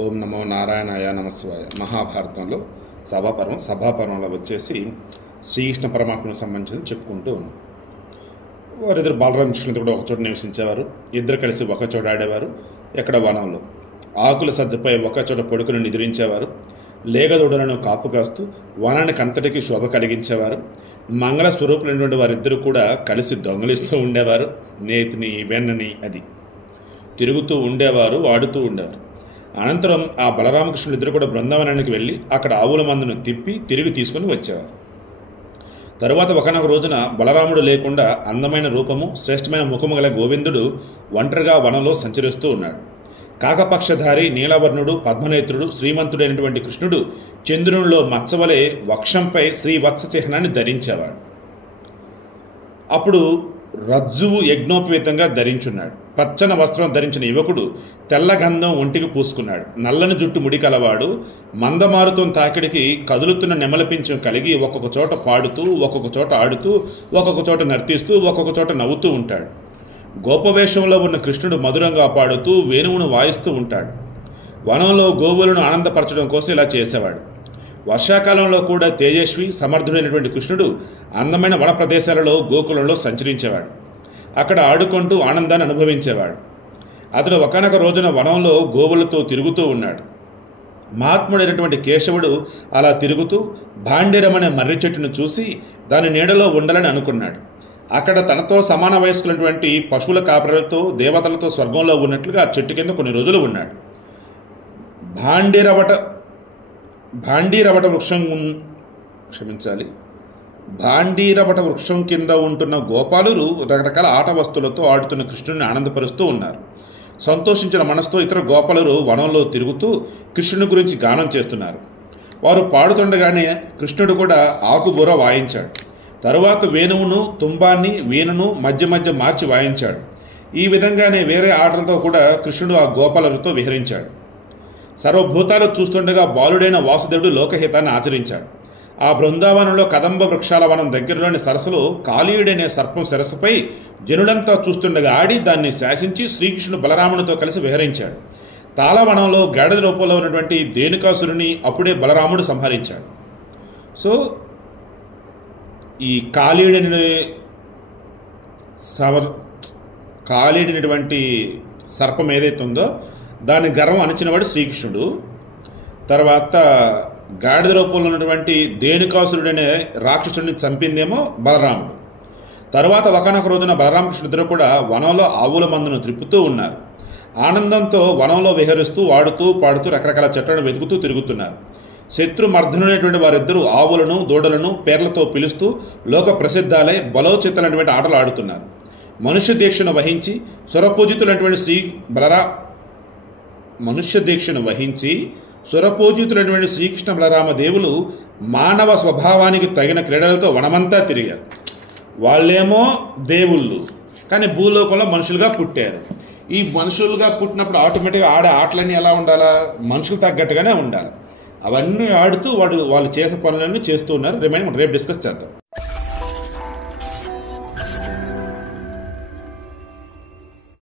ఓం నమో నారాయణాయ నమశివాయ. మహాభారతంలో సభాపర్వంలో వచ్చేసి శ్రీకృష్ణ పరమాత్మకు సంబంధించి చెప్పుకుంటూ ఉన్నాం. వారిద్దరు బలరామకృష్ణుడు కూడా ఒకచోట నివసించేవారు. ఇద్దరు కలిసి ఒకచోట ఆడేవారు. ఎక్కడ వనంలో ఆకుల సజ్జపై ఒకచోట పడుకుని నిద్రించేవారు. లేగదూడలను కాపు కాస్తూ వనానికి అంతటికీ శోభ కలిగించేవారు. మంగళ స్వరూపులైనటువంటి వారిద్దరూ కూడా కలిసి దొంగలిస్తూ ఉండేవారు. నేతిని వెన్నని అది తిరుగుతూ ఉండేవారు, ఆడుతూ ఉండేవారు. అనంతరం ఆ బలరామకృష్ణులు ఇద్దరు కూడా బృందావనానికి వెళ్ళి అక్కడ ఆవుల మందును తిప్పి తిరిగి తీసుకుని వచ్చేవారు. తరువాత ఒకనొక రోజున బలరాముడు లేకుండా అందమైన రూపము, శ్రేష్టమైన ముఖము గల గోవిందుడు ఒంటరిగా వనంలో సంచరిస్తూ ఉన్నాడు. కాకపక్షధారి, నీలవర్ణుడు, పద్మనేత్రుడు, శ్రీమంతుడైనటువంటి కృష్ణుడు చంద్రునిలో మచ్చవలే వక్షంపై శ్రీవత్స చిహ్నాన్ని ధరించేవాడు. అప్పుడు రజ్జువు యజ్ఞోపవీతంగా ధరించున్నాడు. పచ్చని వస్త్రం ధరించిన యువకుడు తెల్ల గంధం ఒంటికి పూసుకున్నాడు. నల్లని జుట్టు ముడి కలవాడు. మందమారుతో తాకిడికి కదులుతున్న నెమలపించం కలిగి ఒక్కొక్క చోట పాడుతూ, ఒక్కొక్క చోట ఆడుతూ, ఒక్కొక్క చోట నర్తిస్తూ, ఒక్కొక్క చోట నవ్వుతూ ఉంటాడు. గోపవేషంలో ఉన్న కృష్ణుడు మధురంగా పాడుతూ వేణువును వాయిస్తూ ఉంటాడు. వనంలో గోవులను ఆనందపరచడం కోసం ఇలా చేసేవాడు. వర్షాకాలంలో కూడా తేజస్వి సమర్థుడైనటువంటి కృష్ణుడు అందమైన వన ప్రదేశాలలో గోకులంలో సంచరించేవాడు. అక్కడ ఆడుకుంటూ ఆనందాన్ని అనుభవించేవాడు. అతడు ఒకనొక రోజున వనంలో గోవులతో తిరుగుతూ ఉన్నాడు. మహాత్ముడైనటువంటి కేశవుడు అలా తిరుగుతూ భాండిరం అనే మర్రి చెట్టును చూసి దాని నీడలో ఉండాలని అనుకున్నాడు. అక్కడ తనతో సమాన వయస్కులైనటువంటి పశువుల కాపరులతో దేవతలతో స్వర్గంలో ఉన్నట్లుగా ఆ చెట్టు కింద కొన్ని రోజులు ఉన్నాడు. భాండీరవట వృక్షం కింద ఉంటున్న గోపాలురు రకరకాల ఆట వస్తువులతో ఆడుతున్న కృష్ణుని ఆనందపరుస్తూ ఉన్నారు. సంతోషించిన మనసుతో ఇతర గోపాలురు వనంలో తిరుగుతూ కృష్ణుని గురించి గానం చేస్తున్నారు. వారు పాడుతుండగానే కృష్ణుడు కూడా ఆకుబూర వాయించాడు. తరువాత వేణువును, తుంబాన్ని, వీణను మధ్య మధ్య మార్చి వాయించాడు. ఈ విధంగానే వేరే ఆటలతో కూడా కృష్ణుడు ఆ గోపాలులతో విహరించాడు. సర్వభూతాలు చూస్తుండగా బాలుడైన వాసుదేవుడు లోకహితాన్ని ఆచరించాడు. ఆ బృందావనంలో కదంబ వృక్షాల వనం దగ్గరలోని సరస్సులో కాళీయుడనే సర్పం సరస్సుపై జనులంతా చూస్తుండగా ఆడి దాన్ని శాసించి శ్రీకృష్ణుడు బలరామునితో కలిసి విహరించాడు. తాళవనంలో గాడిద రూపంలో ఉన్నటువంటి ధేనుకాసురుని అప్పుడే బలరాముడు సంహరించాడు. సో ఈ కాళీయుడైనటువంటి సర్పం ఏదైతే ఉందో దాని గర్వం అణిచినవాడు శ్రీకృష్ణుడు. తర్వాత గాడిద రూపంలో ఉన్నటువంటి ధేనుకాసురుడనే రాక్షసుడిని చంపిందేమో బలరాముడు. తరువాత ఒకనొక రోజున బలరామకృష్ణుడిద్దరూ కూడా వనంలో ఆవుల మందును త్రిప్పుతూ ఉన్నారు. ఆనందంతో వనంలో విహరిస్తూ ఆడుతూ పాడుతూ రకరకాల చెట్లను వెతుకుతూ తిరుగుతున్నారు. శత్రుమర్ధనుడైనటువంటి వారిద్దరూ ఆవులను, దూడలను పేర్లతో పిలుస్తూ లోక ప్రసిద్ధాలై బలోచితలైనటువంటి ఆటలు ఆడుతున్నారు. మనుష్య దీక్షను వహించి సురపూజితులైనటువంటి శ్రీకృష్ణ బలరామ దేవులు మానవ స్వభావానికి తగిన క్రీడలతో వనమంతా తిరిగారు. వాళ్ళేమో దేవుళ్ళు, కానీ భూలోకంలో మనుషులుగా పుట్టారు. ఈ మనుషులుగా పుట్టినప్పుడు ఆటోమేటిక్గా ఆడే ఆటలన్నీ ఎలా ఉండాలా? మనుషులు తగ్గట్టుగానే ఉండాలి. అవన్నీ ఆడుతూ వాళ్ళు చేసే పనులన్నీ చేస్తూ ఉన్నారు. రేపు డిస్కస్ చేద్దాం.